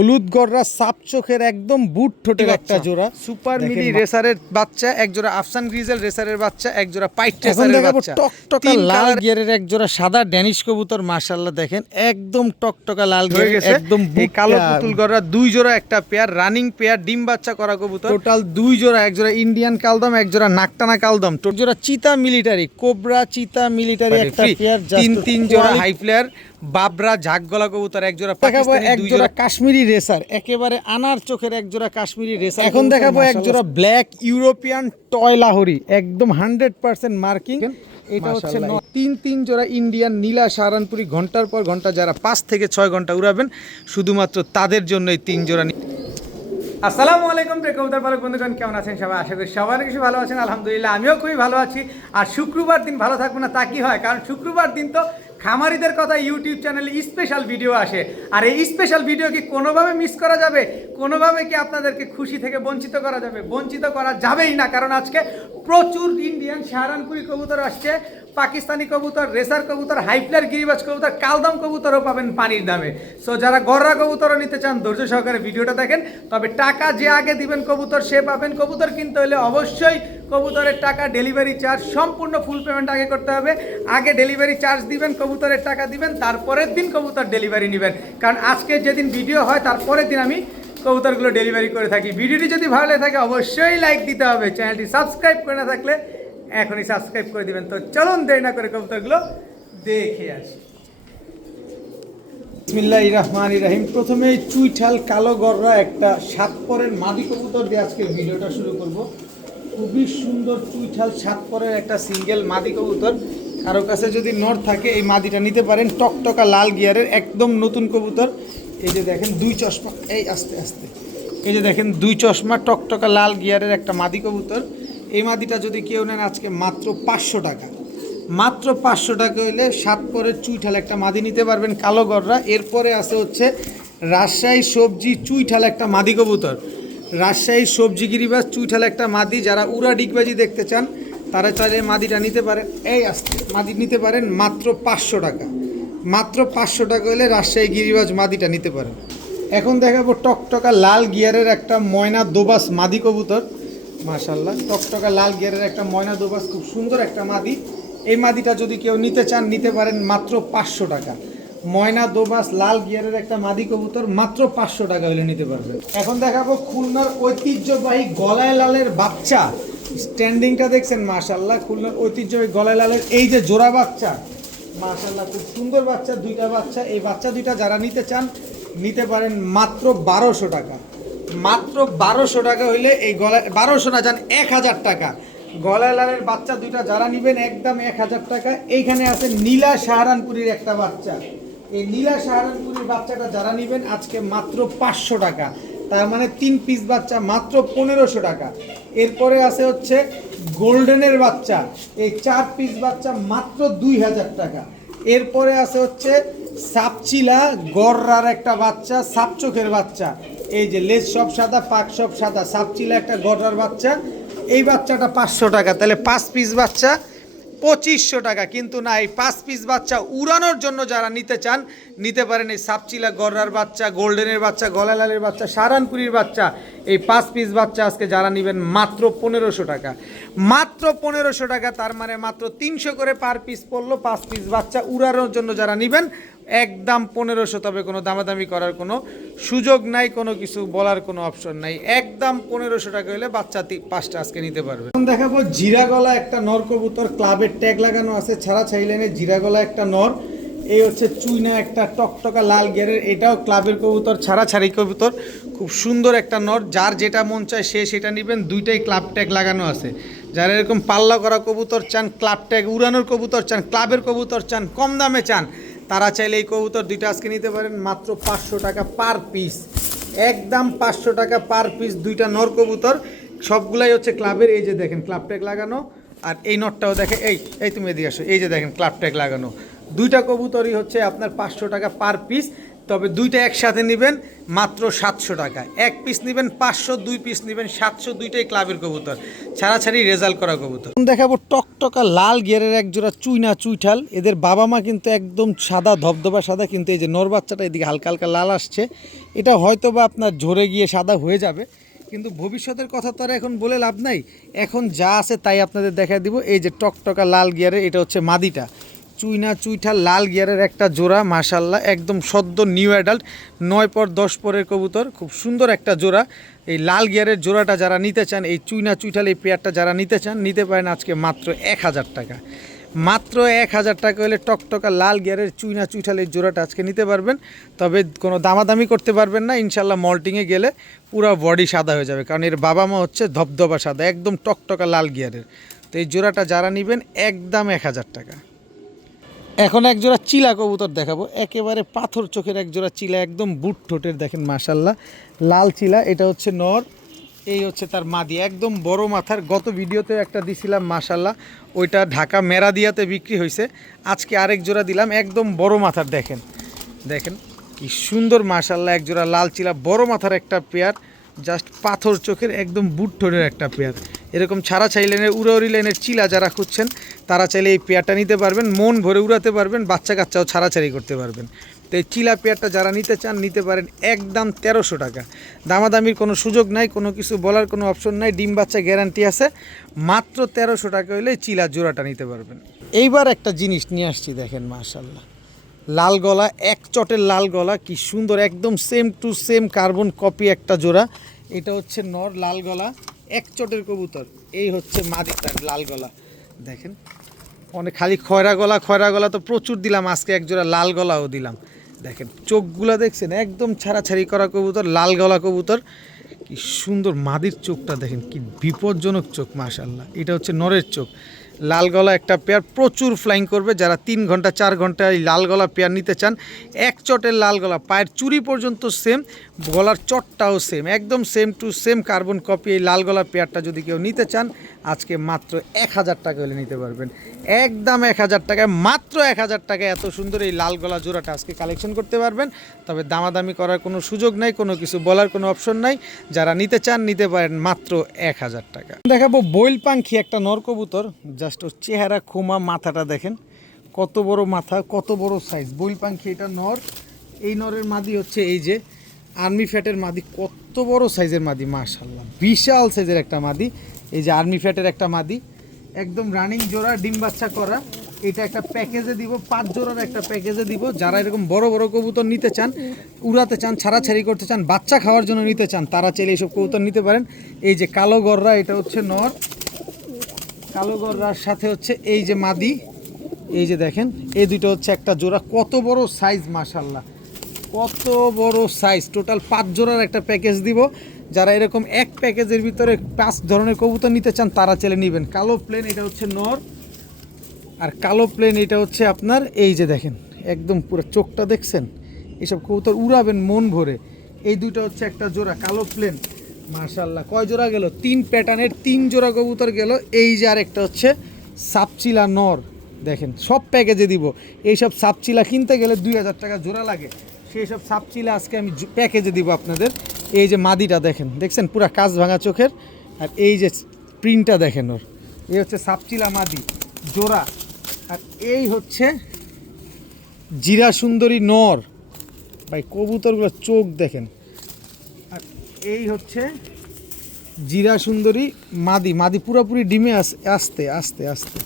হলুদ গররা সাপ চোখের একদম বুট ঠোঁটের একটা জোড়া সুপার মিলি রেসারের বাচ্চা, এক জোড়া আফসান গ্রিজেল রেসারের বাচ্চা, এক জোড়া পাইট রেসারের বাচ্চা। টকটকা লাল গিয়ারের এক জোড়া সাদা ড্যানিশ কবুতর, মাশাআল্লাহ দেখেন একদম টকটকা লাল গিয়ার, একদম এই কালো পুতুল গররা দুই জোড়া একটা পেয়ার, রানিং পেয়ার, ডিম বাচ্চা করা কবুতর। টোটাল দুই জোড়া, এক জোড়া ইন্ডিয়ান কালদম, এক জোড়া নাকটানা কালদম, এক জোড়া চিতা মিলিটারি, কোবরা চিতা মিলিটারি একটা পেয়ার, তিন জোড়া হাই প্লেয়ার বাবরা ঝাক গলা কবুতর, এক জোড়া পাকিস্তানি, এক জোড়া কাশ্মীরি রেসার, একেবারে আনার চোখের এক জোড়া কাশ্মীরি রেসার। এখন দেখাবো এক জোড়া ব্ল্যাক ইউরোপিয়ান টয় লাহোরি, একদম 100% মার্কিং। এটা হচ্ছে তিন জোড়া ইন্ডিয়ান নীলা সাহারানপুরি, ঘন্টার পর ঘন্টা যারা 5 থেকে 6 ঘন্টা উড়াবেন শুধুমাত্র তাদের জন্য এই 3 জোড়া। আসসালামু আলাইকুম কবুতর পালক বন্ধুগণ, কেমন আছেন সবাই? আশা করি সবার কিছু ভালো আছেন। আলহামদুলিল্লাহ আমিও খুবই ভালো আছি। আর শুক্রবার দিন ভালো থাকবো না তা কি হয়, কারণ শুক্রবার দিন তো খামারিদের কথা ইউটিউব চ্যানেলে স্পেশাল ভিডিও আসে। আর এই স্পেশাল ভিডিও কি কোনোভাবে মিস করা যাবে? কোনোভাবে কি আপনাদেরকে খুশি থেকে বঞ্চিত করা যাবে? বঞ্চিত করা যাবেই না, কারণ আজকে প্রচুর ইন্ডিয়ান সাহারানপুরি কবুতর আসছে, পাকিস্তানি কবুতর, রেসার কবুতর, হাইপ্লার গিরিবাজ কবুতর, কালদম কবুতরও পাবেন পানির দামে। সো যারা গররা কবুতরও নিতে চান ধৈর্য সহকারে ভিডিওটা দেখেন। তবে টাকা যে আগে দিবেন কবুতর সে পাবেন। কবুতর কিনতে হলে অবশ্যই কবুতরের টাকা, ডেলিভারি চার্জ সম্পূর্ণ ফুল পেমেন্ট আগে করতে হবে। আগে ডেলিভারি চার্জ দিবেন, কবুতরের টাকা দিবেন, তারপরের দিন কবুতর ডেলিভারি নেবেন। কারণ আজকে যেদিন ভিডিও হয় তারপরের দিন আমি কবুতরগুলো ডেলিভারি করে থাকি। ভিডিওটি যদি ভালো লাগে থাকে অবশ্যই লাইক দিতে হবে। চ্যানেলটি সাবস্ক্রাইব করে না থাকলে এখনই সাবস্ক্রাইব করে দিবেন। তো চলুন দেরি না করে কবুতরগুলো দেখে আসি। বিসমিল্লাহির রহমানির রহিম। প্রথমে চুইঠাল কালো গররা একটা 7 পরের মাদি কবুতর দিয়ে আজকে ভিডিওটা শুরু করব। খুবই সুন্দর চুইঠাল 7 পরের একটা সিঙ্গেল মাদি কবুতর। কারো কাছে যদি নর থাকে এই মাদিটা নিতে পারেন। টকটকা লাল গিয়ারের একদম নতুন কবুতর। এই যে দেখেন দুই চশমা, এই আস্তে আস্তে, এই যে দেখেন দুই চশমা টকটকা লাল গিয়ারের একটা মাদি কবুতর। এই মাদিটা যদি কেউ নেন আজকে মাত্র 500 টাকা, মাত্র 500 টাকা হইলে 7 পরের চুইঠাল একটা মাদি নিতে পারবেন কালো গররা। এরপরে আছে হচ্ছে রাজশাহী সবজি চুইঠাল একটা মাদি কবুতর, রাজশাহী সবজি গিরিবাজ চুইঠাল একটা মাদি। যারা উড়া ডিগবাজি দেখতে চান তারা চাইলে মাদিটা নিতে পারেন। এই আসতে মাদি নিতে পারেন মাত্র 500 টাকা, মাত্র 500 টাকা হলে রাজশাহী গিরিবাজ মাদিটা নিতে পারেন। এখন দেখাবো টকটকা লাল গিয়ারের একটা ময়না দোবাস মাদি কবুতর, মাশাআল্লাহ টকটকা লাল গিয়ারের একটা ময়না দোবাস, খুব সুন্দর একটা মাদি। এই মাদিটা যদি কেউ নিতে চান নিতে পারেন মাত্র 500 টাকা। ময়না দোবাস লাল গিয়ারের একটা মাদি কবুতর, মাত্র 500 টাকা হলে নিতে পারবেন। এখন দেখাবো খুলনার ঐতিহ্যবাহী গলায় লালের বাচ্চা। স্ট্যান্ডিংটা দেখছেন মাশাআল্লাহ, খুলনার ঐতিহ্যবাহী গলায় লালের এই যে জোড়া বাচ্চা, মাশাআল্লাহ খুব সুন্দর বাচ্চা, দুইটা বাচ্চা। এই বাচ্চা দুইটা যারা নিতে চান নিতে পারেন মাত্র 1200 টাকা, মাত্র 1200 টাকা হইলে এই গলায় 1200 না যান 1000 টাকা। গলায় লালের বাচ্চা দুইটা যারা নেবেন একদম 1000 টাকা। এইখানে আছে নীলা সাহারানপুরির একটা বাচ্চা, এই নীলা সাহারানপুরির বাচ্চাটা যারা নেবেন আজকে মাত্র 500 টাকা, তার মানে 3 পিস বাচ্চা মাত্র 1500 টাকা। এরপরে আছে হচ্ছে গোল্ডেনের বাচ্চা, এই 4 পিস বাচ্চা মাত্র 2000 টাকা। এরপরে আছে হচ্ছে সাপচিলা গররার একটা বাচ্চা, সাপ চোখের বাচ্চা, এই যে লেজ সব সাদা, পাক সব সাদা, সাপচিলা একটা গররার বাচ্চা। এই বাচ্চাটা 500 টাকা, তাহলে 5 পিস বাচ্চা 2500 টাকা। কিন্তু না, এই 5 পিস বাচ্চা উড়ানোর জন্য যারা নিতে চান নিতে পারেন এই সাপচিলা গররার বাচ্চা, গোল্ডেনের বাচ্চা, গলালালের বাচ্চা, সাহারানপুরির বাচ্চা। এই 5 পিস বাচ্চা আজকে যারা নেবেন মাত্র 1500 টাকা, মাত্র 1500 টাকা। তার মানে মাত্র 300 করে পার পিস পড়লো। 5 পিস বাচ্চা উড়ানোর জন্য যারা নেবেন একদম 1500, তবে কোনো দামাদামি করার কোনো সুযোগ নাই, কোনো কিছু বলার কোনো অপশন নাই, একদম 1500 টাকা হলে বাচ্চা 5টা আজকে নিতে পারবে। এখন দেখাবো জিরা গলা একটা নর কবুতর, ক্লাবের ট্যাগ লাগানো আছে, ছাড়া ছাইলেনে জিরা গলা একটা নর। এই হচ্ছে চুইনা একটা টকটকা লাল গিয়ারের, এটাও ক্লাবের কবুতর, ছাড়া ছাড়ি কবুতর, খুব সুন্দর একটা নর। যার যেটা মন চায় সে সেটা নেবেন, দুইটাই ক্লাব ট্যাগ লাগানো আছে। যারা এরকম পাল্লা করা কবুতর চান, ক্লাব ট্যাগ উড়ানোর কবুতর চান, ক্লাবের কবুতর চান, কম দামে চান, তারা চাইলে এই কবুতর দুইটা আজকে নিতে পারেন মাত্র 500 টাকা পার পিস, একদম 500 টাকা পার পিস। দুইটা নর কবুতর, সবগুলাই হচ্ছে ক্লাবের। এই যে দেখেন ক্লাব ট্যাগ লাগানো, আর এই নটটাও দেখে, এই তুমি এদিকে আসো, এই যে দেখেন ক্লাব ট্যাগ লাগানো। দুইটা কবুতরই হচ্ছে আপনার 500 টাকা পার পিস। তবে দুইটা একসাথে নেবেন মাত্র 700 টাকা। এক পিস নেবেন 500, 2 পিস নেবেন 700, দুইটাই ক্লাবের কবুতর, ছাড়াছাড়ি রেজাল্ট করা কবুতর। দেখাবো টকটকা লাল গিয়ারের এক জোড়া চুইনা চুইঠাল। এদের বাবা মা কিন্তু একদম সাদা ধবধবা সাদা, কিন্তু এই যে নর বাচ্চাটা এদিকে হালকা হালকা লাল আসছে, এটা হয়তো বা আপনার ঝরে গিয়ে সাদা হয়ে যাবে, কিন্তু ভবিষ্যতের কথা তো আর এখন বলে লাভ নাই। এখন যা আছে তাই আপনাদের দেখা দিব। এই যে টকটকা লাল গিয়ারের, এটা হচ্ছে মাদিটা, চুইনা চুইঠা লাল গিয়ারের একটা জোড়া, মাশাল্লাহ একদম সদ্য নিউ অ্যাডাল্ট, 9 পর 10 পরের কবুতর, খুব সুন্দর একটা জোড়া। এই লাল গিয়ারের জোড়াটা যারা নিতে চান, এই চুইনা চুইঠাল এই পেয়ারটা যারা নিতে চান, নিতে পারেন আজকে মাত্র 1000 টাকা। মাত্র 1000 টাকা হলে টকটকা লাল গিয়ারের চুইনা চুইঠাল এই জোড়াটা আজকে নিতে পারবেন। তবে কোনো দামাদামি করতে পারবেন না, ইনশাল্লাহ মল্টিংয়ে গেলে পুরো বডি সাদা হয়ে যাবে, কারণ এর বাবা মা হচ্ছে ধবধবা সাদা, একদম টকটকা লাল গিয়ারের। তো এই জোড়াটা যারা নেবেন একদম 1000 টাকা। এখন এক জোড়া চিলা কবুতর দেখাবো, একেবারে পাথর চোখের এক জোড়া চিলা, একদম বুট ঠোঁটের, দেখেন মাশাল্লাহ লাল চিলা। এটা হচ্ছে নর, এই হচ্ছে তার মাদি, একদম বড় মাথার। গত ভিডিওতে একটা দিছিলাম মাশাল্লাহ, ওইটা ঢাকা মেরাদিয়াতে বিক্রি হয়েছে। আজকে আরেক জোড়া দিলাম, একদম বড় মাথার, দেখেন দেখেন কি সুন্দর মাশাল্লাহ এক জোড়া লাল চিলা, বড় মাথার একটা পেয়ার, জাস্ট পাথর চোখের একদম বুট ঠোঁটের একটা পেয়ার। এরকম ছাড়া ছাই লাইনের উড়াউড়ি লাইনের চিলা যারা খুঁজছেন তারা চাইলে এই পেয়ারটা নিতে পারবেন, মন ভরে উড়াতে পারবেন, বাচ্চা কাচ্চাও ছাড়াছাড়ি করতে পারবেন। তো এই চিলা পেয়ারটা যারা নিতে চান নিতে পারেন একদম 1300 টাকা। দামাদামির কোনো সুযোগ নাই, কোনো কিছু বলার কোনো অপশন নাই, ডিম বাচ্চা গ্যারান্টি আছে। মাত্র 1300 টাকা হলে চিলা জোড়াটা নিতে পারবেন। এইবার একটা জিনিস নিয়ে আসছি, দেখেন মাশাল্লাহ লাল গলা, এক চটের লাল গলা, কি সুন্দর, একদম same to same carbon copy একটা জোড়া। এটা হচ্ছে নর লাল গলা, এক চটের কবুতর। এই হচ্ছে মাদিটা লাল গলা, দেখেন অনেক খালি খয়রা গলা তো প্রচুর দিলাম, আজকে এক জোড়া লাল গলাও দিলাম। দেখেন চোখগুলা দেখছেন, একদম ছাড়াছাড়ি করা কবুতর, লাল গলা কবুতর, কি সুন্দর মাদির চোখটা দেখেন, কি বিপজ্জনক চোখ মাশাল্লাহ। এটা হচ্ছে নরের চোখ, লাল গলা একটা পেয়ার, প্রচুর ফ্লাইং করবে। যারা 3 ঘন্টা 4 ঘন্টা এই লাল গলা পেয়ার নিতে চান, এক চটের লাল গলা, পায়ের চুড়ি পর্যন্ত সেম, গলার চটটাও সেম, একদম same to same carbon copy. এই লাল গলা পেয়ারটা যদি কেউ নিতে চান আজকে মাত্র 1000 টাকা হলে নিতে পারবেন, একদম 1000 টাকায়, মাত্র 1000 টাকায় এত সুন্দর এই লাল গলা জোড়াটা আজকে কালেকশন করতে পারবেন। তবে দামাদামি করার কোনো সুযোগ নাই, কোনো কিছু বলার কোনো অপশন নাই, যারা নিতে চান নিতে পারেন মাত্র 1000 টাকা। দেখাবো বইল পাখি একটা নর কবুতর, জাস্ট ওর চেহারা খোমা, মাথাটা দেখেন কত বড় মাথা, কত বড় সাইজ। বইল পাখি এটা নর, এই নরের মাদি হচ্ছে এই যে আর্মি ফ্যাটের মাদি, কত বড় সাইজের মাদি মাশাল্লাহ, বিশাল সাইজের একটা মাদি। এই যে আর্মি ফ্যাটের একটা মাদি, একদম রানিং জোড়া, ডিম বাচ্চা করা। এটা একটা প্যাকেজে দিব, 5 জোড়ার একটা প্যাকেজে দিব। যারা এরকম বড় বড় কবুতর নিতে চান, উড়াতে চান, ছাড়াছাড়ি করতে চান, বাচ্চা খাওয়ার জন্য নিতে চান, তারা চাইলে এইসব কবুতর নিতে পারেন। এই যে কালো গররা, এটা হচ্ছে নর, কালো গররার সাথে হচ্ছে এই যে মাদি, এই যে দেখেন এই দুটো হচ্ছে একটা জোড়া, কত বড় সাইজ মাশাল্লাহ, কত বড় সাইজ। টোটাল 5 জোড়ার একটা প্যাকেজ দিব। যারা এরকম এক প্যাকেজের ভিতরে 5 ধরনের কবুতর নিতে চান তারা চলে নেবেন। কালো প্লেন এটা হচ্ছে নর, আর কালো প্লেন এটা হচ্ছে আপনার, এই যে দেখেন একদম পুরো চোখটা দেখছেন, এইসব কবুতর উড়াবেন মন ভরে। এই দুটো হচ্ছে একটা জোড়া কালো প্লেন মাশাল্লাহ। কয় জোড়া গেল? 3 প্যাটার্নের 3 জোড়া কবুতর গেল। এই যে আরেকটা হচ্ছে সাপচিলা নর, দেখেন সব প্যাকেজে দিব। এইসব সাপচিলা কিনতে গেলে 2000 টাকা জোড়া লাগে, সেই সব সাপচিলা আজকে আমি প্যাকেজে দিব আপনাদের। এই যে মাদিটা দেখেন, দেখছেন পুরা কাজ ভাঙা চোখের, আর এই যে প্রিন্টটা দেখেন ওর, এই হচ্ছে সাপচিলা মাদি জোড়া। আর এই হচ্ছে জিরা সুন্দরী নর, ভাই কবুতরগুলোর চোখ দেখেন। আর এই হচ্ছে জিরা সুন্দরী মাদি, মাদি পুরোপুরি ডিমে আস্তে আস্তে আস্তে।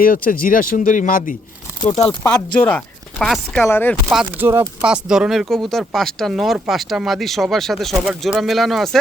এই হচ্ছে জিরা সুন্দরী মাদি। টোটাল 5 জোড়া, 5 কালারের 5 জোড়া, 5 ধরনের কবুতর, 5টা নর 5টা মাদি, সবার সাথে সবার জোড়া মেলানো আছে,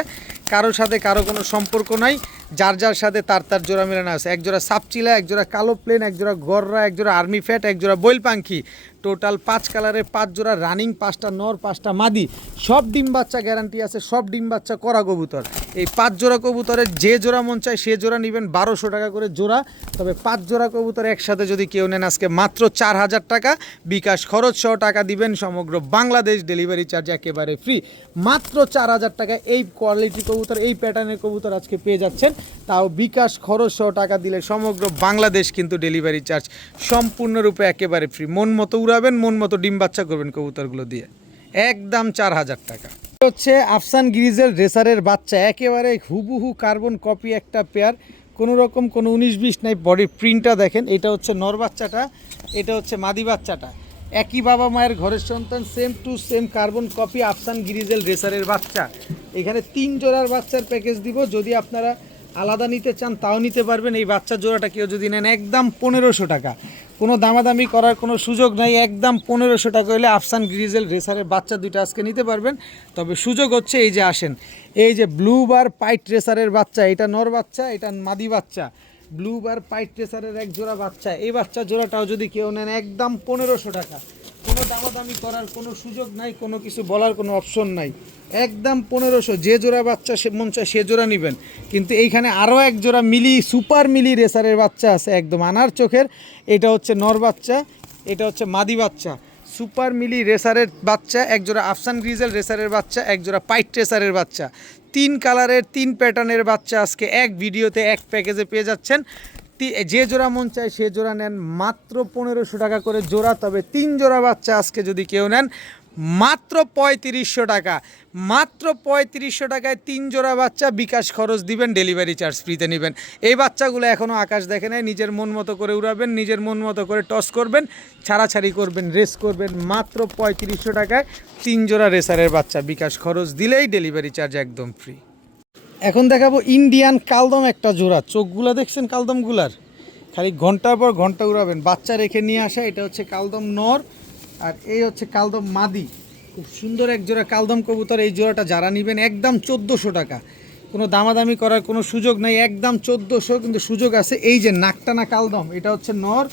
কারোর সাথে কারো কোনো সম্পর্ক নাই, যার যার সাথে তার তার জোড়া মেলানো আছে। এক জোড়া সাপচিলা, এক জোড়া কালো প্লেন, এক জোড়া গররা, এক জোড়া আর্মি ফ্যাট, এক জোড়া বইল পাখি। টোটাল 5 কালারের 5 জোড়া রানিং, 5টা নর 5টা মাদি, সব ডিম বাচ্চা গ্যারান্টি আছে, সব ডিম বাচ্চা করা কবুতর। এই 5 জোড়া কবুতরের যে জোড়া মন চায় সে জোড়া নেবেন 1200 টাকা করে জোড়া। তবে 5 জোড়া কবুতর একসাথে যদি কেউ নেন আজকে মাত্র 4000 টাকা, বিকাশ খরচ সহ টাকা দিবেন, সমগ্র বাংলাদেশ ডেলিভারি চার্জ একেবারে ফ্রি। মাত্র 4000 টাকা এই কোয়ালিটি কবুতর, এই প্যাটার্নের কবুতর আজকে পেয়ে যাচ্ছেন, তাও বিকাশ খরচ সহ টাকা দিলে সমগ্র বাংলাদেশ কিন্তু ডেলিভারি চার্জ সম্পূর্ণরূপে একেবারে ফ্রি। মন মতো উড়াবেন, মন মতো ডিম বাচ্চা করবেন কবুতরগুলো দিয়ে। একদম 4000 টাকা। হচ্ছে আফসান গ্রিজেল রেসারের বাচ্চা, একেবারে হুবহু কার্বন কপি একটা পেয়ার, কোনো রকম কোনো 19-20 নাই। বডির প্রিন্টটা দেখেন, এটা হচ্ছে নর বাচ্চাটা, এটা হচ্ছে মাদি বাচ্চাটা, একই বাবা মায়ের ঘরের সন্তান, same to same carbon copy আফসান গ্রিজেল রেসারের বাচ্চা। এখানে 3 জোড়ার বাচ্চার প্যাকেজ দিব, যদি আপনারা আলাদা নিতে চান তাও নিতে পারবেন। এই বাচ্চা জোড়াটা কেউ যদি নেন একদম 1500 টাকা, কোনো দামাদামি করার কোনো সুযোগ নাই, একদম 1500 টাকা হলে আফসান গ্রিজেল রেসারের বাচ্চা দুইটা আজকে নিতে পারবেন। তবে সুযোগ হচ্ছে এই যে আসেন, এই যে ব্লু বার পাইট রেসারের বাচ্চা, এটা নর বাচ্চা, এটা মাদি বাচ্চা, ব্লু বার পাইট রেসারের এক জোড়া বাচ্চা, এই বাচ্চা জোড়াটাও যদি কেউ নেন একদম 1500 টাকা, কোনো দামাদামি করার কোনো সুযোগ নাই, কোনো কিছু বলার কোনো অপশন নাই, একদম 1500। যে জোড়া বাচ্চা সে মন চায় সে জোড়া নেবেন। কিন্তু এইখানে আরও এক জোড়া মিলি সুপার মিলি রেসারের বাচ্চা আছে, একদম আনার চোখের, এটা হচ্ছে নর বাচ্চা, এটা হচ্ছে মাদি বাচ্চা, সুপার মিলি রেসারের বাচ্চা, এক জোড়া আফসান গ্রিজেল রেসারের বাচ্চা, এক জোড়া পাইট রেসারের বাচ্চা, 3 কালারের 3 প্যাটার্নের বাচ্চা আজকে এক ভিডিওতে এক প্যাকেজে পেয়ে যাচ্ছেন। যে জোড়া মন চায় সে জোড়া নেন, মাত্র 1500 টাকা করে জোড়া। তবে 3 জোড়া বাচ্চা আজকে যদি কেউ নেন মাত্র 3500 টাকা, মাত্র 3500 টাকায় 3 জোড়া বাচ্চা, বিকাশ খরচ দিবেন, ডেলিভারি চার্জ ফ্রিতে নেবেন। এই বাচ্চাগুলো এখনও আকাশ দেখে নেয়, নিজের মন মতো করে উড়াবেন, নিজের মন মতো করে টস করবেন, ছাড়াছাড়ি করবেন, রেস করবেন, মাত্র 3500 টাকায় 3 জোড়া রেসারের বাচ্চা, বিকাশ খরচ দিলেই ডেলিভারি চার্জ একদম ফ্রি। এখন দেখাবো ইন্ডিয়ান কালদম একটা জোড়া, চোখগুলো দেখছেন কালদমগুলার, খালি ঘন্টার পর ঘন্টা উড়াবেন, বাচ্চা রেখে নিয়ে আসা। এটা হচ্ছে কালদম নর আর এই হচ্ছে কালদম মাদি, খুব সুন্দর এক জোড়া কালদম কবুতর। এই জোড়াটা যারা নেবেন একদম 1400 টাকা, কোনো দামাদামি করার কোনো সুযোগ নেই, একদম 1400, কিন্তু সুযোগ আছে। এই যে নাকটানা কালদম, এটা হচ্ছে নর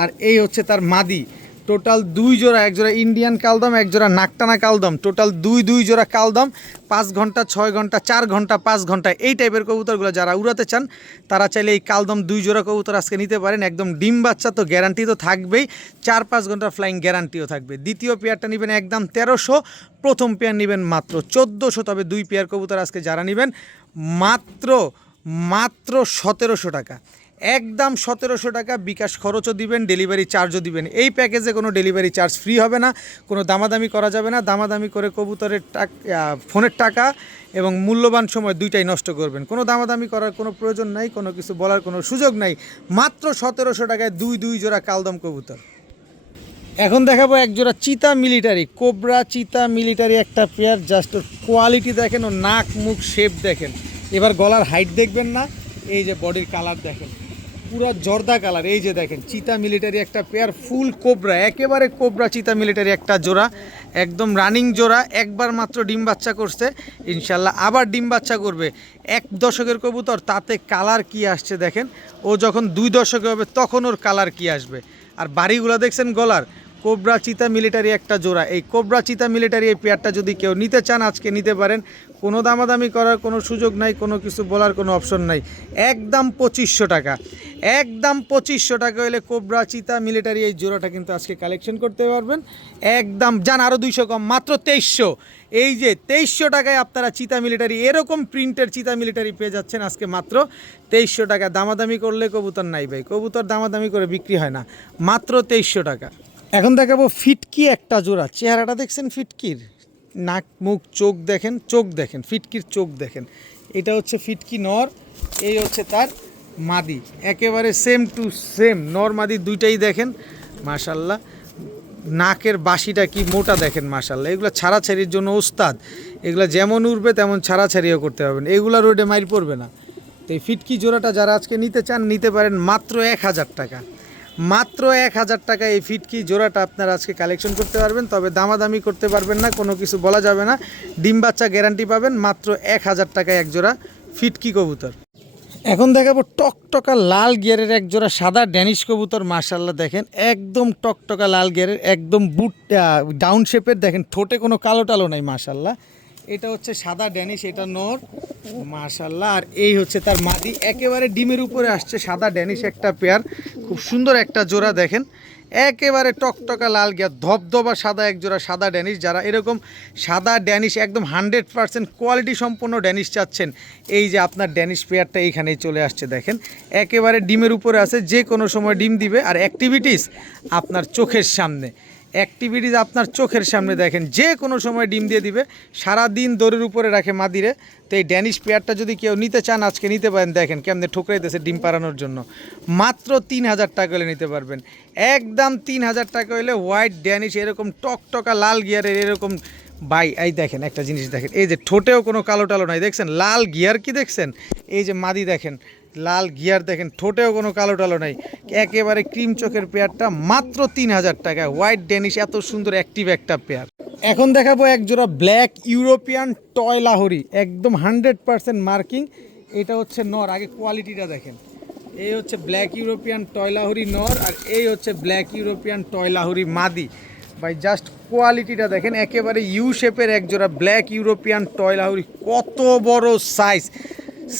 আর এই হচ্ছে তার মাদি, টোটাল 2 জোড়া, এক জোড়া ইন্ডিয়ান কালদম, এক জোড়া নাকটানা কালদম, টোটাল 2 জোড়া কালদম। 5 ঘন্টা 6 ঘন্টা 4 ঘন্টা 5 ঘন্টা এই টাইপের কবুতরগুলো যারা উড়াতে চান তারা চাইলে এই কালদম 2 জোড়া কবুতর আজকে নিতে পারেন। একদম ডিম বাচ্চা তো গ্যারান্টি তো থাকবেই, 4-5 ঘন্টা ফ্লাইং গ্যারান্টিও থাকবে। দ্বিতীয় পেয়ারটা নেবেন একদম 1300, প্রথম পেয়ার নেবেন মাত্র 1400। তবে 2 পেয়ার কবুতর আজকে যারা নেবেন মাত্র 1700 টাকা, একদম 1700 টাকা, বিকাশ খরচও দিবেন, ডেলিভারি চার্জও দিবেন। এই প্যাকেজে কোনো ডেলিভারি চার্জ ফ্রি হবে না, কোনো দামাদামি করা যাবে না। দামাদামি করে কবুতরের ফোনের টাকা এবং মূল্যবান সময় দুইটাই নষ্ট করবেন। কোনো দামাদামি করার কোনো প্রয়োজন নাই, কোনো কিছু বলার কোনো সুযোগ নাই, মাত্র 1700 টাকায় 2 জোড়া কালদম কবুতর। এখন দেখাবো এক জোড়া চিতা মিলিটারি, কোবরা চিতা মিলিটারি একটা পেয়ার, জাস্ট ওর কোয়ালিটি দেখেন, ওর নাক মুখ শেপ দেখেন, এবার গলার হাইট দেখবেন না, এই যে বডির কালার দেখেন, পুরো জর্দা কালার। এই যে দেখেন চিতা মিলিটারি একটা পেয়ার, ফুল কোবরা, একেবারে কোবরা চিতা মিলিটারি একটা জোড়া, একদম রানিং জোড়া। একবার মাত্র ডিম বাচ্চা করছে, ইনশাল্লাহ আবার ডিম বাচ্চা করবে। 1 দশকের কবুতর, তাতে কালার কি আসছে দেখেন, ও যখন 2 দশকে হবে তখন ওর কালার কি আসবে। আর বাড়িগুলো দেখছেন গলার, কোবরা চিতা মিলিটারি একটা জোড়া। এই কোবরা চিতা মিলিটারি এই পেয়ারটা যদি কেউ নিতে চান আজকে নিতে পারেন, কোনো দামাদামি করার কোনো সুযোগ নাই, কোনো কিছু বলার কোনো অপশন নাই, একদম 2500 টাকা, একদম 2500 টাকা হলে কোবরা চিতা মিলিটারি এই জোড়াটা কিন্তু আজকে কালেকশন করতে পারবেন। একদম যান আরও 200 কম, মাত্র 2300। এই যে 2300 টাকায় আপনারা চিতা মিলিটারি, এরকম প্রিন্টের চিতা মিলিটারি পেয়ে যাচ্ছেন আজকে মাত্র 2300 টাকা। দামাদামি করলে কবুতর নাই ভাই, কবুতর দামাদামি করে বিক্রি হয় না, মাত্র 2300 টাকা। এখন দেখাবো ফিটকি একটা জোড়া, চেহারাটা দেখছেন ফিটকির, নাক মুখ চোখ দেখেন, চোখ দেখেন, ফিটকির চোখ দেখেন। এটা হচ্ছে ফিটকি নর, এই হচ্ছে তার মাদি, একেবারে সেম টু সেম, নর মাদি দুইটাই দেখেন মাশাল্লাহ। নাকের বাঁশিটা কি মোটা দেখেন মাশাল্লাহ। এগুলো ছাড়াছাড়ির জন্য ওস্তাদ, এগুলো যেমন উড়বে তেমন ছাড়াছাড়িও করতে পারবেন, এগুলো রোডে মাইর পড়বে না। তো এই ফিটকি জোড়াটা যারা আজকে নিতে চান নিতে পারেন মাত্র 1000 টাকা, মাত্র 1000 টাকা এই ফিটকি জোড়াটা আপনারা আজকে কালেকশন করতে পারবেন। তবে দামাদামি করতে পারবেন না, কোনো কিছু বলা যাবে না, ডিম বাচ্চা গ্যারান্টি পাবেন, মাত্র 1000 টাকায় এক জোড়া ফিটকি কবুতর। এখন দেখাবো টকটকা লাল গিয়ারের এক জোড়া সাদা ড্যানিশ কবুতর, মাশাল্লাহ দেখেন একদম টকটকা লাল গিয়ারের, একদম বুট ডাউন শেপের, দেখেন ঠোঁটে কোনো কালো টালো নাই মাশাল্লাহ। এটা হচ্ছে সাদা ড্যানিশ, এটা নর মাশাল্লাহ। আর এই হচ্ছে তার মাদি, একেবারে ডিমের উপরে আসছে সাদা ড্যানিশ একটা পেয়ার, খুব সুন্দর একটা জোড়া দেখেন, একেবারে টকটকা লাল গিয়ার, ধবধবা সাদা এক জোড়া সাদা ড্যানিশ। যারা এরকম সাদা ড্যানিশ একদম 100% কোয়ালিটি সম্পন্ন ড্যানিশ চাচ্ছেন, এই যে আপনার ড্যানিশ পেয়ারটা এইখানেই চলে আসছে দেখেন, একেবারে ডিমের উপরে আছে, যে কোনো সময় ডিম দিবে। আর অ্যাক্টিভিটিস আপনার চোখের সামনে, অ্যাক্টিভিটিস আপনার চোখের সামনে দেখেন, যে কোনো সময় ডিম দিয়ে দিবে, সারাদিন দৌড়ের উপরে রাখে মাদিরে। তো এই ড্যানিশ পেয়ারটা যদি কেউ নিতে চান আজকে নিতে পারেন, দেখেন কেমনে ঠোকরাইতেছে ডিম পাড়ানোর জন্য। মাত্র 3000 টাকা হলে নিতে পারবেন, একদম 3000 টাকা হলে হোয়াইট ড্যানিশ এরকম টকটকা লাল গিয়ারের এরকম ভাই। এই দেখেন একটা জিনিস দেখেন, এই যে ঠোঁটেও কোনো কালো টালো নাই, দেখছেন লাল গিয়ার কি দেখছেন, এই যে মাদি দেখেন লাল গিয়ার দেখেন, ঠোঁটেও কোনো কালো টালো নাই, একেবারে ক্রিম চোখের পেয়ারটা মাত্র 3000 টাকা। হোয়াইট ড্যানিশ এত সুন্দর অ্যাক্টিভ একটা পেয়ার। এখন দেখাবো এক জোড়া ব্ল্যাক ইউরোপিয়ান টয় লাহোরি, একদম 100% মার্কিং। এটা হচ্ছে নর, আগে কোয়ালিটিটা দেখেন। এই হচ্ছে ব্ল্যাক ইউরোপিয়ান টয় লাহোরি নর, আর এই হচ্ছে ব্ল্যাক ইউরোপিয়ান টয় লাহোরি মাদি। ভাই জাস্ট কোয়ালিটিটা দেখেন, একেবারে ইউ শেপের এক জোড়া ব্ল্যাক ইউরোপিয়ান টয় লাহোরি, কত বড়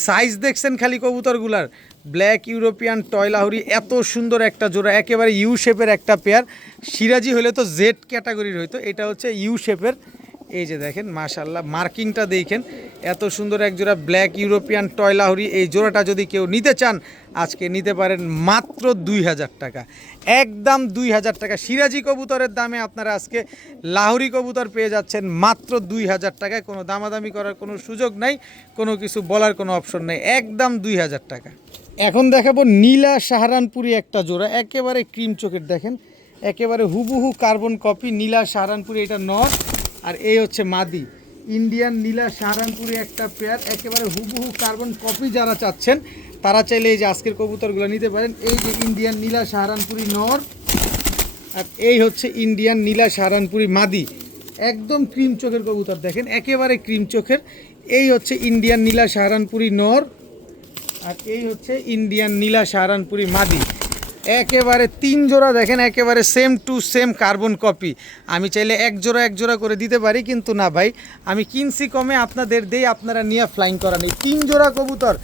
সাইজ দেখছেন খালি কবুতরগুলার। ব্ল্যাক ইউরোপিয়ান টয় লাহোরি এত সুন্দর একটা জোড়া, একেবারে ইউ শেপের একটা পেয়ার। সিরাজি হলে তো জেড ক্যাটাগরির হইতো, এটা হচ্ছে ইউ শেপের। এই যে দেখেন মাশাআল্লাহ মার্কিংটা দেখেন, এত সুন্দর এক জোড়া ব্ল্যাক ইউরোপিয়ান টয় লাহোরি। এই জোড়াটা যদি কেউ নিতে চান আজকে নিতে পারেন মাত্র 2000 টাকা, একদম 2000 টাকা। সিরাজি কবুতরের দামে আপনারা আজকে লাহোরি কবুতর পেয়ে যাচ্ছেন মাত্র 2000 টাকায়। কোনো দামাদামি করার কোনো সুযোগ নাই, কোনো কিছু বলার কোনো অপশন নেই, একদম 2000 টাকা। এখন দেখাবো নীলা সাহারানপুরি একটা জোড়া, একেবারে ক্রিম চোখের দেখেন, একেবারে হুবহু কার্বন কপি নীলা সাহারানপুরি। এটা নর আর এই হচ্ছে মাদি। ইন্ডিয়ান নীলা সাহারানপুরি একটা পেয়ার, একেবারে হুবহু কার্বন কপি। যারা চাচ্ছেন তারা চাইলে এই যে আজকের কবুতরগুলো নিতে পারেন। এই যে ইন্ডিয়ান নীলা সাহারানপুরি নর, আর এই হচ্ছে ইন্ডিয়ান নীলা সাহারানপুরি মাদি, একদম ক্রিম চোখের কবুতর দেখেন, একেবারে ক্রিম চোখের। এই হচ্ছে ইন্ডিয়ান নীলা সাহারানপুরি নর, আর এই হচ্ছে ইন্ডিয়ান নীলা সাহারানপুরি মাদি। একেবারে 3 জোড়া দেখেন, একেবারে same to same carbon copy. আমি চাইলে এক জোড়া করে দিতে পারি, কিন্তু না ভাই, আমি কিনছি কমে আপনাদের দেই, আপনারা নিয়ে ফ্লাইং করা নেই। 3 জোড়া কবুতর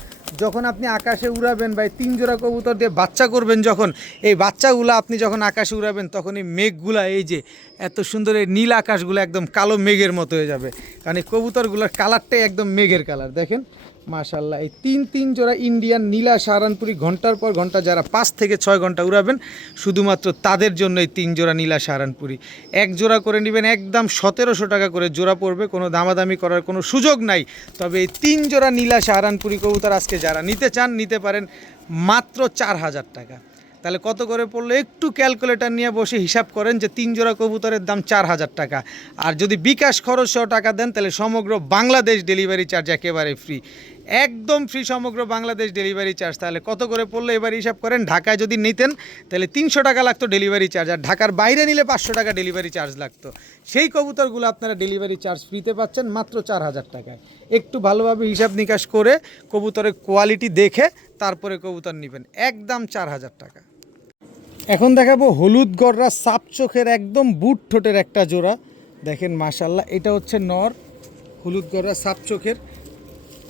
যখন আপনি আকাশে উড়াবেন ভাই, 3 জোড়া কবুতর দিয়ে বাচ্চা করবেন যখন, এই বাচ্চাগুলো আপনি যখন আকাশে উড়াবেন তখন এই মেঘগুলা, এই যে এত সুন্দর এই নীল আকাশগুলো একদম কালো মেঘের মতো হয়ে যাবে, কারণ এই কবুতরগুলোর কালারটাই একদম মেঘের কালার। দেখেন মাশাআল্লাহ, এই 3 জোড়া ইন্ডিয়ান নীলা সাহারানপুরি ঘন্টার পর ঘন্টা যারা 5 থেকে 6 ঘন্টা উড়াবেন, শুধুমাত্র তাদের জন্য এই 3 জোড়া নীলা সাহারানপুরি। এক জোড়া করে নেবেন, একদম 1700 টাকা করে জোড়া পড়বে, কোনো দামাদামি করার কোনো সুযোগ নাই। তবে এই 3 জোড়া নীলা সাহারানপুরি কবুতর আজকে যারা নিতে চান নিতে পারেন মাত্র 4000 টাকা। তাহলে কত করে পড়লো একটু ক্যালকুলেটর নিয়ে বসে হিসাব করেন যে 3 জোড়া কবুতরের দাম 4000 টাকা। আর যদি বিকাশ খরচ সহ টাকা দেন তাহলে সমগ্র বাংলাদেশ ডেলিভারি চার্জ একেবারে ফ্রি, একদম ফ্রি সমগ্র বাংলাদেশ ডেলিভারি চার্জ। তাহলে কত করে পড়লো এবার হিসাব করেন। ঢাকায় যদি নিতেন তাহলে 300 টাকা লাগতো ডেলিভারি চার্জ, আর ঢাকার বাইরে নিলে 500 টাকা ডেলিভারি চার্জ লাগতো। সেই কবুতরগুলো আপনারা ডেলিভারি চার্জ ফ্রিতে পাচ্ছেন মাত্র 4000 টাকায়। একটু ভালোভাবে হিসাব নিকাশ করে কবুতরের কোয়ালিটি দেখে তারপরে কবুতর নেবেন, একদম 4000 টাকা। এখন দেখাবো হলুদ গররা সাপ চোখের একদম বুট ঠোঁটের একটা জোড়া, দেখেন মাশাআল্লাহ। এটা হচ্ছে নর, হলুদ গররা সাপ চোখের,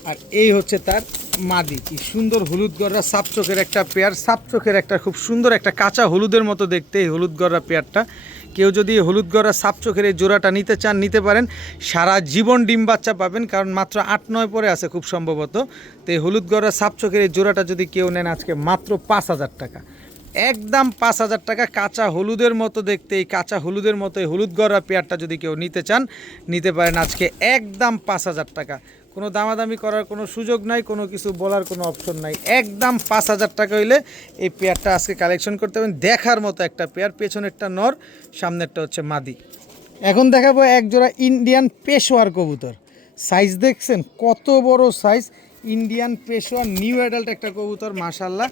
আর এই হচ্ছে তার মাদি। কি সুন্দর হলুদ গররা সাপ চোখের একটা পেয়ার, সাপ চোখের একটা খুব সুন্দর একটা কাঁচা হলুদের মতো দেখতে এই হলুদ গররা পেয়ারটা। কেউ যদি হলুদ গররা সাপ চোখের এই জোড়াটা নিতে চান নিতে পারেন, সারা জীবন ডিম বাচ্চা পাবেন, কারণ মাত্র 8-9 পরে আছে খুব সম্ভবত। তো এই হলুদ গররা সাপ চোখের এই জোড়াটা যদি কেউ নেন আজকে মাত্র 5000 টাকা, একদম 5000 টাকা। কাঁচা হলুদের মতো দেখতে এই কাঁচা হলুদের মতো এই হলুদ গররা পেয়ারটা যদি কেউ নিতে চান নিতে পারেন আজকে একদম 5000 টাকা। কোনো দামাদামি করার কোনো সুযোগ নাই, কোনো কিছু বলার কোনো অপশন নাই, একদম 5000 টাকা হইলে এই পেয়ারটা আজকে কালেকশন করতে পারেন। দেখার মতো একটা পেয়ার, পেছনেরটা নর, সামনেরটা হচ্ছে মাদি। এখন দেখাবো এক জোড়া ইন্ডিয়ান পেশোয়ার কবুতর, সাইজ দেখছেন কত বড় size. Indian Peshawar new adult একটা কবুতর, মাশাআল্লাহ।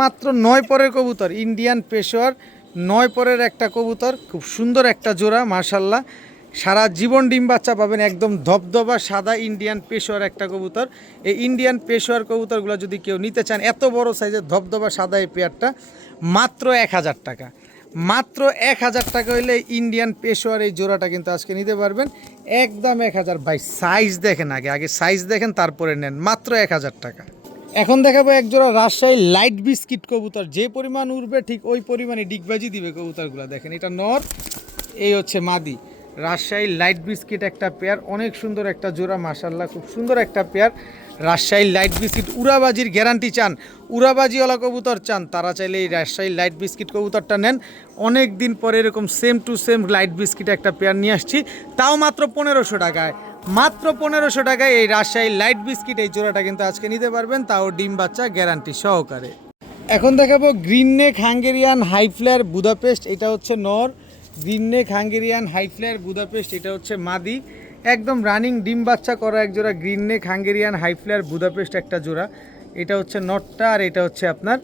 মাত্র 9 পরের কবুতর, ইন্ডিয়ান পেশোয়ার 9 পরের একটা কবুতর, খুব সুন্দর একটা জোড়া মাশাআল্লাহ। সারা জীবন ডিম বাচ্চা পাবেন, একদম ধবধবা সাদা ইন্ডিয়ান পেশোয়ার একটা কবুতর। এই ইন্ডিয়ান পেশোয়ার কবুতরগুলো যদি কেউ নিতে চান, এত বড় সাইজের ধবধবা সাদা এই পেয়ারটা মাত্র 1000 টাকা, মাত্র 1000 টাকা হইলে ইন্ডিয়ান পেশোয়ার এই জোড়াটা কিন্তু আজকে নিতে পারবেন, একদম 1000। ভাই সাইজ দেখেন, আগে সাইজ দেখেন তারপরে নেন, মাত্র 1000 টাকা। এখন দেখাবো এক জোড়া রাজশাহী লাইট বিস্কিট কবুতর, যে পরিমাণ উড়বে ঠিক ওই পরিমাণে ডিগবাজি দিবে কবুতরগুলো। দেখেন এটা নর, এই হচ্ছে মাদি। রাজশাহী লাইট বিস্কিট একটা পেয়ার, অনেক সুন্দর একটা জোড়া মাশাআল্লাহ, খুব সুন্দর একটা পেয়ার। রাজশাহী লাইট বিস্কিট উড়াবাজির গ্যারান্টি চান, উড়াবাজিওয়ালা কবুতর চান, তারা চাইলে এই রাজশাহী লাইট বিস্কিট কবুতরটা নেন। অনেক দিন পরে এরকম same to same light biscuit একটা পেয়ার নিয়ে আসছি, তাও মাত্র 1500 টাকায়। মাত্র 1500 টাকায় এই রাজশাহী লাইট বিস্কিট এই জোড়াটা কিন্তু আজকে নিতে পারবেন, তাও ডিম বাচ্চা গ্যারান্টি সহকারে। এখন দেখাবো green neck Hungarian high flyer Budapest, এটা হচ্ছে নর। Green neck Hungarian high flyer Budapest, এটা হচ্ছে মাদি। একদম রানিং ডিম বাচ্চা করা এক জোড়া green neck Hungarian high flyer Budapest একটা জোড়া। এটা হচ্ছে নটটা আর এটা হচ্ছে আপনার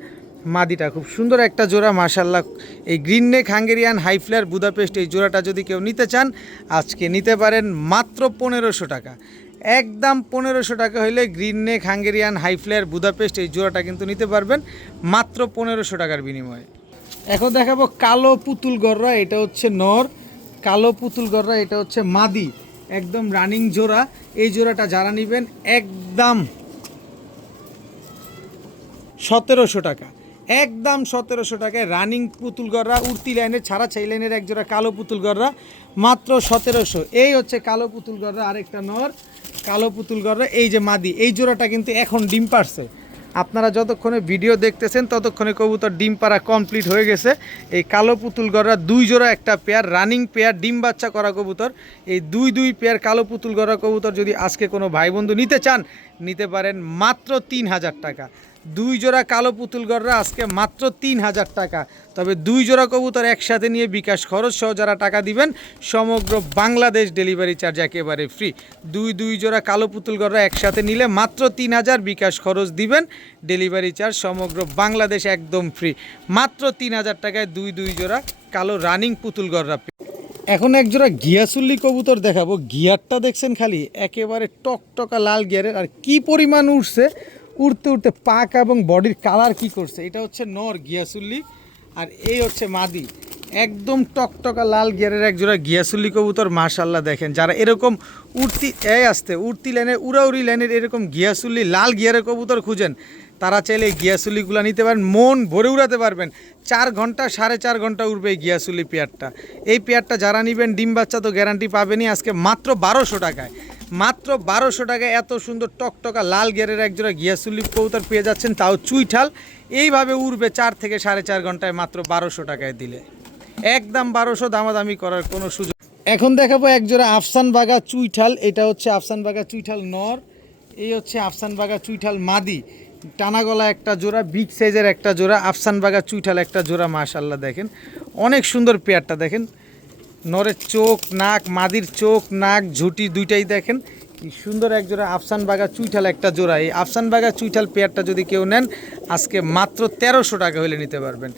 মাদিটা। খুব সুন্দর একটা জোড়া মাশাআল্লাহ। এই green neck Hungarian high flyer Budapest এই জোড়াটা যদি কেউ নিতে চান আজকে নিতে পারেন মাত্র 1500 টাকা। একদম 1500 টাকা হইলে green neck Hungarian high flyer Budapest এই জোড়াটা কিন্তু নিতে পারবেন মাত্র 1500 টাকার বিনিময়ে। এখন দেখাবো কালো পুতুল গররা, এটা হচ্ছে নর। কালো পুতুল গররা, এটা হচ্ছে মাদি। একদম রানিং জোড়া। এই জোড়াটা যারা নেবেন একদম 1700 টাকা, একদম 1700 টাকায় রানিং পুতুল গররা, উড়তি লাইনের ছাড়া ছাই লাইনের এক জোড়া কালো পুতুল গররা মাত্র 1700। এই হচ্ছে কালো পুতুল গররা, আরেকটা নর কালো পুতুল গররা। এই যে মাদি, এই জোড়াটা কিন্তু এখন ডিম পারছে। আপনারা যতক্ষণে ভিডিও দেখতেছেন ততক্ষণে কবুতর ডিম পাড়া কমপ্লিট হয়ে গেছে। এই কালো পুতুল গররা 2 জোড়া একটা পেয়ার, রানিং পেয়ার, ডিম বাচ্চা করা কবুতর। এই 2 পেয়ার কালো পুতুল গররা কবুতর যদি আজকে কোনো ভাই বন্ধু নিতে চান নিতে পারেন মাত্র 3000 টাকা। 2 জোড়া কালো পুতুল গররা আজকে মাত্র 3000 টাকা। তবে 2 জোড়া কবুতর একসাথে নিয়ে বিকাশ খরচ সহ যারা টাকা দিবেন সমগ্র বাংলাদেশ ডেলিভারি চার্জ একেবারে ফ্রি। 2 জোড়া কালো পুতুল গররা একসাথে নিলে মাত্র 3000 বিকাশ খরচ দিবেন, ডেলিভারি চার্জ সমগ্র বাংলাদেশ একদম ফ্রি। মাত্র 3000 টাকায় 2 জোড়া কালো রানিং পুতুল গররা। এখন এক জোড়া গিয়াসুল্লি কবুতর দেখাবো। গিয়ারটা দেখছেন খালি একেবারে টকটকা লাল গিয়ারের, আর কি পরিমাণ উঠছে, উড়তে উড়তে পাক এবং বডির কালার কি করছে। এটা হচ্ছে নর গিয়াসুল্লি আর এই হচ্ছে মাদি। একদম টকটকা লাল গিয়ারের এক জোড়া গিয়াসুল্লি কবুতর মাশাআল্লাহ। দেখেন যারা এরকম উড়তি লাইনের উড়াউড়ি লাইনের এরকম গিয়াসুল্লি লাল গিয়ারের কবুতর খুঁজেন তারা চাইলে এই গিয়াসুল্লিগুলো নিতে পারেন, মন ভরে উড়াতে পারবেন। 4 ঘন্টা 4.5 ঘন্টা উড়বে এই গিয়াসুল্লি পেয়ারটা। এই পেয়ারটা যারা নেবেন ডিম বাচ্চা তো গ্যারান্টি পাবেনই আজকে মাত্র 1200 টাকায়। মাত্র 1200 টাকায় এত সুন্দর টকটকা লাল গিয়ারের এক জোড়া গিয়াসুল্লি কবুতর পেয়ে যাচ্ছেন, তাও চুইঠাল। এইভাবে উড়বে 4 থেকে 4.5 ঘন্টায় মাত্র 1200 টাকায় দিলে। একদম 1200, দামাদামি করার কোনো সুযোগ। এখন দেখাবো এক জোড়া আফসান বাগা চুইঠাল। এটা হচ্ছে আফসান বাগা চুইঠাল নর, এই হচ্ছে আফসান বাগা চুইঠাল মাদি। টানা গলা একটা জোড়া, বিগ সাইজের একটা জোড়া আফসান বাগা চুইঠাল একটা জোড়া মাশাআল্লাহ। দেখেন অনেক সুন্দর পেয়ারটা, দেখেন নরের চোখ নাক, মাদির চোখ নাক ঝুটি দুইটাই দেখেন কি সুন্দর। এক জোড়া আফসান বাগা চুইঠাল একটা জোড়া। এই আফসান বাগা চুইঠাল পেয়ারটা যদি কেউ নেন আজকে মাত্র 1300 টাকা হলে নিতে পারবেন।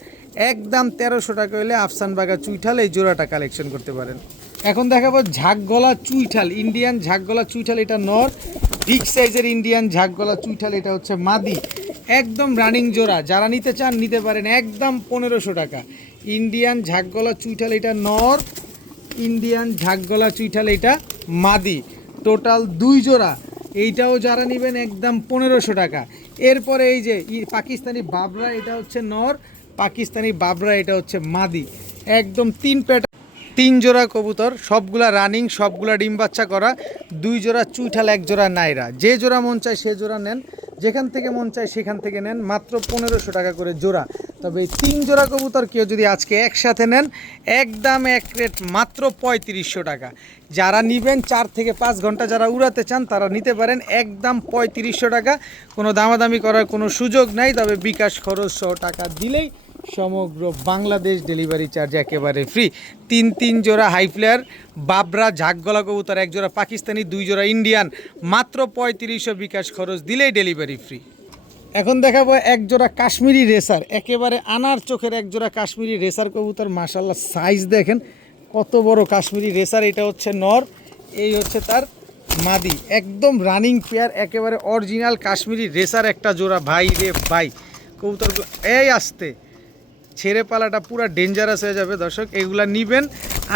একদম 1300 টাকা হলে আফসান বাগা চুইঠাল এই জোড়াটা কালেকশন করতে পারেন। এখন দেখাবো ঝাঁকগলা চুইঠাল, ইন্ডিয়ান ঝাঁকগলা চুইঠাল। এটা নর, বিগ সাইজের ইন্ডিয়ান ঝাঁকগলা চুইঠাল, এটা হচ্ছে মাদি। একদম রানিং জোড়া, যারা নিতে চান নিতে পারেন একদম 1500 টাকা। ইন্ডিয়ান ঝাঁকগলা চুইঠাল, এটা নর। ইন্ডিয়ান ঝাঁকগলা চুইঠাল, এটা মাদি। টোটাল 2 জোড়া। এইটাও যারা নেবেন একদম 1500 টাকা। এরপরে এই যে পাকিস্তানি বাবরা, এটা হচ্ছে নর। পাকিস্তানি বাবরা, এটা হচ্ছে মাদি। একদম 3 জোড়া কবুতর, সবগুলা রানিং, সবগুলা ডিম বাচ্চা করা। 2 জোড়া চুইঠাল, 1 জোড়া নাইরা। যে জোড়া মন চায় সে জোড়া নেন, যেখান থেকে মন চায় সেখান থেকে নেন, মাত্র 1500 টাকা করে জোড়া। তবে এই 3 জোড়া কবুতর কেউ যদি আজকে একসাথে নেন একদম এক রেট মাত্র 3500 টাকা। যারা নেবেন 4 থেকে 5 ঘন্টা যারা উড়াতে চান তারা নিতে পারেন একদম 3500 টাকা। কোনো দামাদামি করার কোনো সুযোগ নাই, তবে বিকাশ খরচ সহ টাকা দিলেই সমগ্র বাংলাদেশ ডেলিভারি চার্জ একেবারে ফ্রি। 3 জোড়া হাই ফ্লেয়ার বাবরা ঝাঁকগলা কবুতর, 1 জোড়া পাকিস্তানি, 2 জোড়া ইন্ডিয়ান, মাত্র 3500 বিকাশ খরচ দিলেই ডেলিভারি ফ্রি। এখন দেখাবো 1 জোড়া কাশ্মীরি রেসার, একেবারে আনার চোখের 1 জোড়া কাশ্মীরি রেসার কবুতর মাশাআল্লাহ। সাইজ দেখেন কত বড় কাশ্মীরি রেসার। এটা হচ্ছে নর, এই হচ্ছে তার মাদি। একদম রানিং পেয়ার, একেবারে অরিজিনাল কাশ্মীরি রেসার একটা জোড়া। ভাই রে ভাই, কবুতরগুলো এই আসতে ছেড়ে পালাটা পুরো ডেঞ্জারাস হয়ে যাবে দর্শক। এগুলা নিবেন,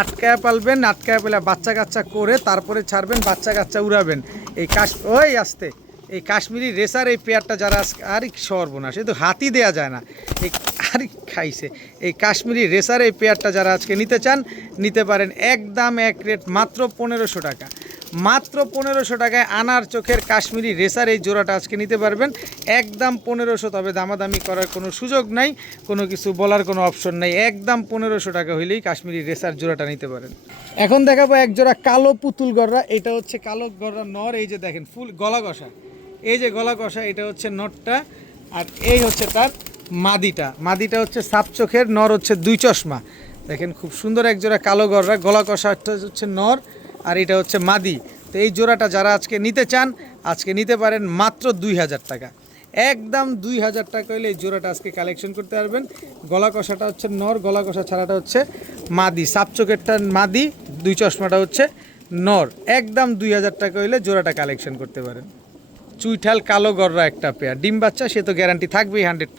আটকায় পালবেন, আটকায় পেলে বাচ্চা কাচ্চা করে তারপরে ছাড়বেন, বাচ্চা কাচ্চা উড়াবেন। এই আসতে এই কাশ্মীরি রেসার এই পেয়ারটা যারা আর সর্বনাশ, এ তো হাতি দেওয়া যায় না। এই আর খাইছে এই কাশ্মীরি রেসার এই পেয়ারটা যারা আজকে নিতে চান নিতে পারেন, একদম এক রেট মাত্র 1500 টাকা। মাত্র 1500 টাকায় আনার চোখের কাশ্মীরি রেসার এই জোড়াটা আজকে নিতে পারবেন একদম 1500। তবে দামাদামি করার কোনো সুযোগ নাই, কোনো কিছু বলার কোনো অপশন নাই, একদম 1500 টাকা হইলেই কাশ্মীরি রেসার জোড়াটা নিতে পারেন। এখন দেখাবো এক জোড়া কালো পুতুল গররা। এটা হচ্ছে কালো গররা নর, এই যে দেখেন ফুল গলা কষা, এই যে গলা কষা, এটা হচ্ছে নরটা আর এই হচ্ছে তার মাদিটা। মাদিটা হচ্ছে সাপ চোখের, নর হচ্ছে 2 চশমা। দেখেন খুব সুন্দর এক জোড়া কালো গররা, গলা কষাটা হচ্ছে নর আর এটা হচ্ছে মাদি। তো এই জোড়াটা যারা আজকে নিতে চান আজকে নিতে পারেন মাত্র 2000 টাকা, একদম 2000 টাকা হলে এই জোড়াটা আজকে কালেকশন করতে পারবেন। গলা কষাটা হচ্ছে নর, গলা কষা ছাড়াটা হচ্ছে মাদি, সাপ চোখেরটা মাদি, 2 চশমাটা হচ্ছে নর। একদম 2000 টাকা হইলে জোড়াটা কালেকশন করতে পারেন। চুইঠাল কালো গররা একটা পেয়ার, ডিম বাচ্চা সে তো গ্যারান্টি থাকবেই 100%।